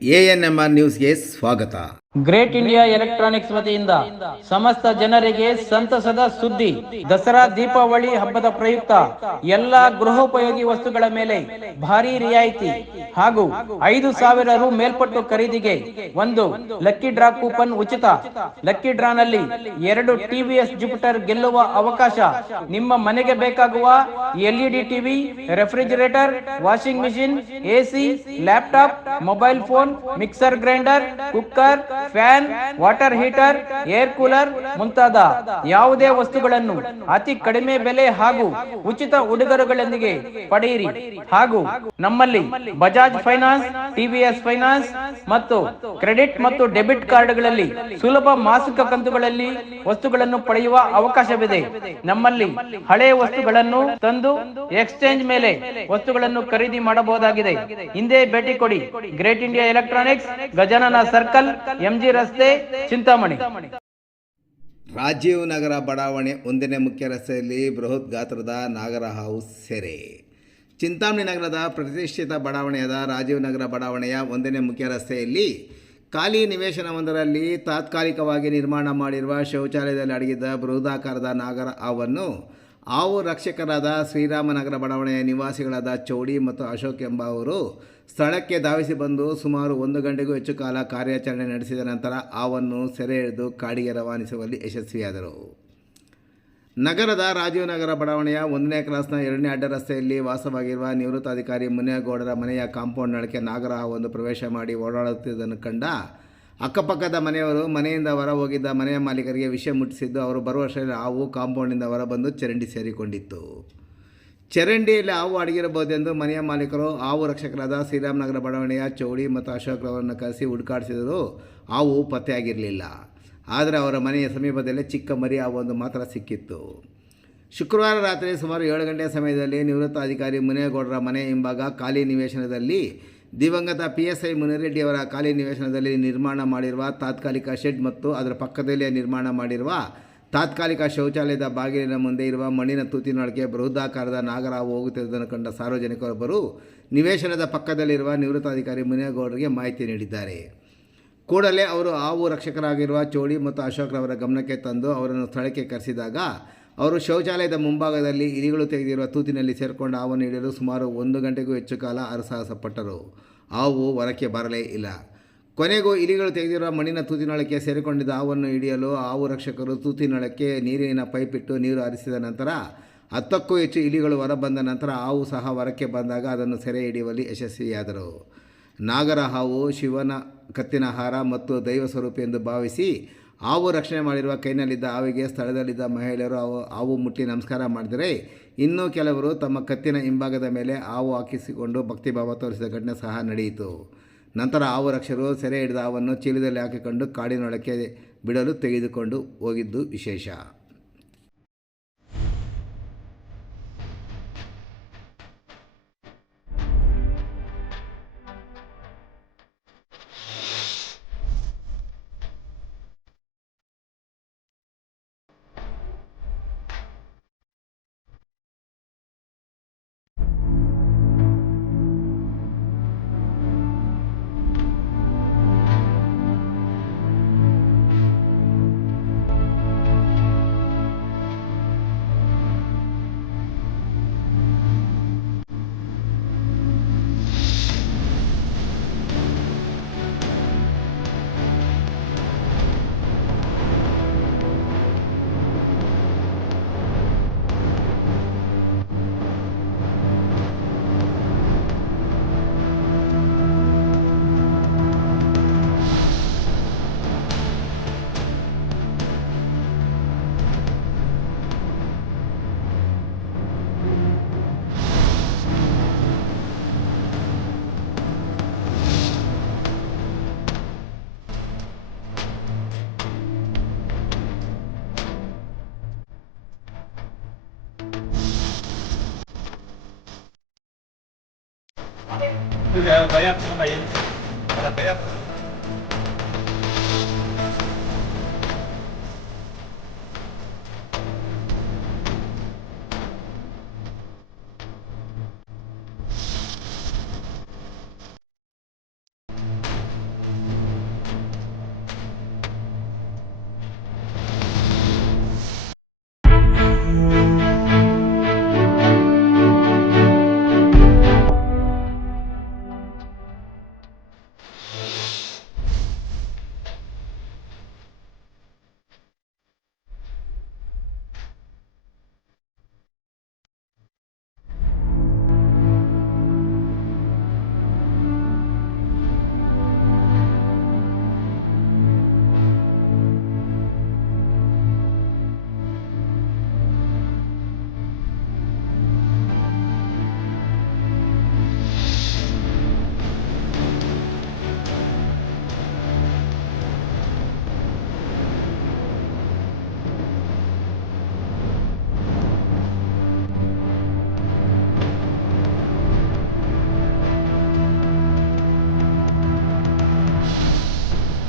ANMR ನ್ಯೂಸ್ಗೆ ಸ್ವಾಗತ. Great India electronics ವತಿಯಿಂದ ಸಮಸ್ತ ಜನರಿಗೆ ಸಂತಸದ ಸುದ್ದಿ. ದಸರಾ ದೀಪಾವಳಿ ಹಬ್ಬದ ಪ್ರಯುಕ್ತ ಎಲ್ಲಾ ಗೃಹೋಪಯೋಗಿ ವಸ್ತುಗಳ ಮೇಲೆ ಭಾರಿ ರಿಯಾಯಿತಿ ಹಾಗೂ 5,000 ರು ಮೇಲ್ಪಟ್ಟು ಖರೀದಿಗೆ ಒಂದು ಲಕ್ಕಿ ಡ್ರಾ ಕೂಪನ್ ಉಚಿತ. ಲಕ್ಕಿ ಡ್ರಾನಲ್ಲಿ 2 ಟಿವಿಎಸ್ ಜುಪಿಟರ್ ಗೆಲ್ಲುವ ಅವಕಾಶ. ನಿಮ್ಮ ಮನೆಗೆ ಬೇಕಾಗುವ LED TV, refrigerator, washing machine, AC, laptop, mobile phone, mixer grinder, cooker, fan, water heater, air cooler ಮುಂತಾದ ಯಾವುದೇ ವಸ್ತುಗಳನ್ನು ಅತಿ ಕಡಿಮೆ ಬೆಲೆ ಹಾಗೂ ಉಚಿತ ಉಡುಗೊರೆಗಳೊಂದಿಗೆ ಪಡೆಯಿರಿ. ಹಾಗೂ ನಮ್ಮಲ್ಲಿ ಬಜಾಜ್ ಫೈನಾನ್ಸ್, ಟಿವಿಎಸ್ ಫೈನಾನ್ಸ್ ಮತ್ತು ಕ್ರೆಡಿಟ್ ಮತ್ತು ಡೆಬಿಟ್ ಕಾರ್ಡ್ಗಳಲ್ಲಿ ಸುಲಭ ಮಾಸಿಕ ಕಂತುಗಳಲ್ಲಿ ವಸ್ತುಗಳನ್ನು ಪಡೆಯುವ ಅವಕಾಶವಿದೆ. ನಮ್ಮಲ್ಲಿ ಹಳೆಯ ವಸ್ತುಗಳನ್ನು ತಂದು ಎಕ್ಸ್ಚೇಂಜ್ ಮೇಲೆ ವಸ್ತುಗಳನ್ನು ಖರೀದಿ ಮಾಡಬಹುದಾಗಿದೆ. ಹಿಂದೆ ಭೇಟಿ ಕೊಡಿ. Great India electronics, Gajanana circle, MG ರಸ್ತೆ, ಚಿಂತಾಮಣಿ. ರಾಜೀವ್ ನಗರ ಬಡಾವಣೆ 1ನೇ ಮುಖ್ಯ ರಸ್ತೆಯಲ್ಲಿ ಬೃಹತ್ ಗಾತ್ರದ ನಾಗರ ಹಾವು ಸೆರೆ. ಚಿಂತಾಮಣಿ ನಗರದ ಪ್ರತಿಷ್ಠಿತ ಬಡಾವಣೆಯಾದ ರಾಜೀವ್ ನಗರ ಬಡಾವಣೆಯ 1ನೇ ಮುಖ್ಯ ರಸ್ತೆಯಲ್ಲಿ ಖಾಲಿ ನಿವೇಶನವೊಂದರಲ್ಲಿ ತಾತ್ಕಾಲಿಕವಾಗಿ ನಿರ್ಮಾಣ ಮಾಡಿರುವ ಶೌಚಾಲಯದಲ್ಲಿ ಅಡಗಿದ್ದ ಬೃಹದಾಕಾರದ ನಾಗರ ಹಾವನ್ನು ಹಾವು ರಕ್ಷಕರಾದ ಶ್ರೀರಾಮನಗರ ಬಡಾವಣೆಯ ನಿವಾಸಿಗಳಾದ ಚೌಡಿ ಮತ್ತು ಅಶೋಕ್ ಎಂಬುವರು ಸ್ಥಳಕ್ಕೆ ಧಾವಿಸಿ ಬಂದು ಸುಮಾರು 1 ಗಂಟೆಗೂ ಹೆಚ್ಚು ಕಾಲ ಕಾರ್ಯಾಚರಣೆ ನಡೆಸಿದ ನಂತರ ಹಾವನ್ನು ಸೆರೆ ಹಿಡಿದು ಕಾಡಿಗೆ ರವಾನಿಸುವಲ್ಲಿ ಯಶಸ್ವಿಯಾದರು. ನಗರದ ರಾಜೀವ್ ನಗರ ಬಡಾವಣೆಯ 1ನೇ ಕ್ರಾಸ್ನ 2ನೇ ಅಡ್ಡ ರಸ್ತೆಯಲ್ಲಿ ವಾಸವಾಗಿರುವ ನಿವೃತ್ತ ಅಧಿಕಾರಿ ಮುನೇಗೌಡರ ಮನೆಯ ಕಾಂಪೌಂಡ್ನೊಳಗೆ ನಾಗರ ಹಾವೊಂದು ಪ್ರವೇಶ ಮಾಡಿ ಓಡಾಡುತ್ತಿದ್ದನ್ನು ಕಂಡ ಅಕ್ಕಪಕ್ಕದ ಮನೆಯವರು ಮನೆಯಿಂದ ಹೊರ ಹೋಗಿದ್ದ ಮನೆಯ ಮಾಲೀಕರಿಗೆ ವಿಷಯ ಮುಟ್ಟಿಸಿದ್ದು, ಅವರು ಬರುವಷ್ಟರಲ್ಲಿ ಹಾವು ಕಾಂಪೌಂಡಿಂದ ಹೊರಬಂದು ಚರಂಡಿ ಸೇರಿಕೊಂಡಿತ್ತು. ಚರಂಡಿಯಲ್ಲಿ ಹಾವು ಅಡಗಿರಬಹುದೆಂದು ಮನೆಯ ಮಾಲೀಕರು ಹಾವು ರಕ್ಷಕರಾದ ಶ್ರೀರಾಮನಗರ ಬಡಾವಣೆಯ ಚೌಡಿ ಮತ್ತು ಅಶೋಕ್ ರವರನ್ನು ಕರೆಸಿ ಹುಡುಕಾಡಿಸಿದರೂ ಹಾವು ಪತ್ತೆಯಾಗಿರಲಿಲ್ಲ. ಆದರೆ ಅವರ ಮನೆಯ ಸಮೀಪದಲ್ಲೇ ಚಿಕ್ಕ ಮರಿ ಹಾವೊಂದು ಮಾತ್ರ ಸಿಕ್ಕಿತ್ತು. ಶುಕ್ರವಾರ ರಾತ್ರಿ ಸುಮಾರು 7 ಗಂಟೆಯ ಸಮಯದಲ್ಲಿ ನಿವೃತ್ತ ಅಧಿಕಾರಿ ಮುನೇಗೌಡರ ಮನೆ ಹಿಂಭಾಗ ಖಾಲಿ ನಿವೇಶನದಲ್ಲಿ ದಿವಂಗತ PSI ಮುನಿರೆಡ್ಡಿಯವರ ಖಾಲಿ ನಿವೇಶನದಲ್ಲಿ ನಿರ್ಮಾಣ ಮಾಡಿರುವ ತಾತ್ಕಾಲಿಕ ಶೆಡ್ ಮತ್ತು ಅದರ ಪಕ್ಕದಲ್ಲೇ ನಿರ್ಮಾಣ ಮಾಡಿರುವ ತಾತ್ಕಾಲಿಕ ಶೌಚಾಲಯದ ಬಾಗಿಲಿನ ಮುಂದೆ ಇರುವ ಮಣ್ಣಿನ ತೂತಿನೊಳಗೆ ಬೃಹದಾಕಾರದ ನಾಗರ ಹಾವು ಹೋಗುತ್ತಿರುವುದನ್ನು ಕಂಡ ಸಾರ್ವಜನಿಕರೊಬ್ಬರು ನಿವೇಶನದ ಪಕ್ಕದಲ್ಲಿರುವ ನಿವೃತ್ತ ಅಧಿಕಾರಿ ಮುನೇಗೌಡರಿಗೆ ಮಾಹಿತಿ ನೀಡಿದ್ದಾರೆ. ಕೂಡಲೇ ಅವರು ಹಾವು ರಕ್ಷಕರಾಗಿರುವ ಚೌಡಿ ಮತ್ತು ಅಶೋಕ್ ರವರ ಗಮನಕ್ಕೆ ತಂದು ಅವರನ್ನು ಸ್ಥಳಕ್ಕೆ ಕರೆಸಿದಾಗ ಅವರು ಶೌಚಾಲಯದ ಮುಂಭಾಗದಲ್ಲಿ ಇಲಿಗಳು ತೆಗೆದಿರುವ ತೂತಿನಲ್ಲಿ ಸೇರಿಕೊಂಡ ಹಾವನ್ನು ಹಿಡಿಯಲು ಸುಮಾರು 1 ಗಂಟೆಗೂ ಹೆಚ್ಚು ಕಾಲ ಹರಸಾಹಸಪಟ್ಟರು. ಹಾವು ಹೊರಕ್ಕೆ ಬರಲೇ ಇಲ್ಲ. ಕೊನೆಗೂ ಇಲಿಗಳು ತೆಗೆದಿರುವ ಮಣ್ಣಿನ ತೂತಿನೊಳಕ್ಕೆ ಸೇರಿಕೊಂಡಿದ್ದ ಹಾವನ್ನು ಹಿಡಿಯಲು ಹಾವು ರಕ್ಷಕರು ತೂತಿನೊಳಕ್ಕೆ ನೀರಿನ ಪೈಪ್ ಇಟ್ಟು ನೀರು ಹರಿಸಿದ ನಂತರ 10ಕ್ಕೂ ಹೆಚ್ಚು ಇಲಿಗಳು ಹೊರಬಂದ ನಂತರ ಹಾವು ಸಹ ಹೊರಕ್ಕೆ ಬಂದಾಗ ಅದನ್ನು ಸೆರೆ ಹಿಡಿಯುವಲ್ಲಿ ಯಶಸ್ವಿಯಾದರು. ನಾಗರ ಹಾವು ಶಿವನ ಕತ್ತಿನ ಹಾರ ಮತ್ತು ದೈವ ಸ್ವರೂಪ ಎಂದು ಭಾವಿಸಿ ಹಾವು ರಕ್ಷಣೆ ಮಾಡಿರುವ ಕೈನಲ್ಲಿದ್ದ ಹಾವಿಗೆ ಸ್ಥಳದಲ್ಲಿದ್ದ ಮಹಿಳೆಯರು ಹಾವು ಮುಟ್ಟಿ ನಮಸ್ಕಾರ ಮಾಡಿದರೆ, ಇನ್ನೂ ಕೆಲವರು ತಮ್ಮ ಕತ್ತಿನ ಹಿಂಭಾಗದ ಮೇಲೆ ಹಾವು ಹಾಕಿಸಿಕೊಂಡು ಭಕ್ತಿಭಾವ ತೋರಿಸಿದ ಘಟನೆ ಸಹ ನಡೆಯಿತು. ನಂತರ ಹಾವು ರಕ್ಷಕರು ಸೆರೆ ಹಿಡಿದ ಹಾವನ್ನು ಚೀಲದಲ್ಲಿ ಹಾಕಿಕೊಂಡು ಕಾಡಿನೊಳಕ್ಕೆ ಬಿಡಲು ತೆಗೆದುಕೊಂಡು ಹೋಗಿದ್ದು ವಿಶೇಷ. Bây giờ phải em, mày là phải em.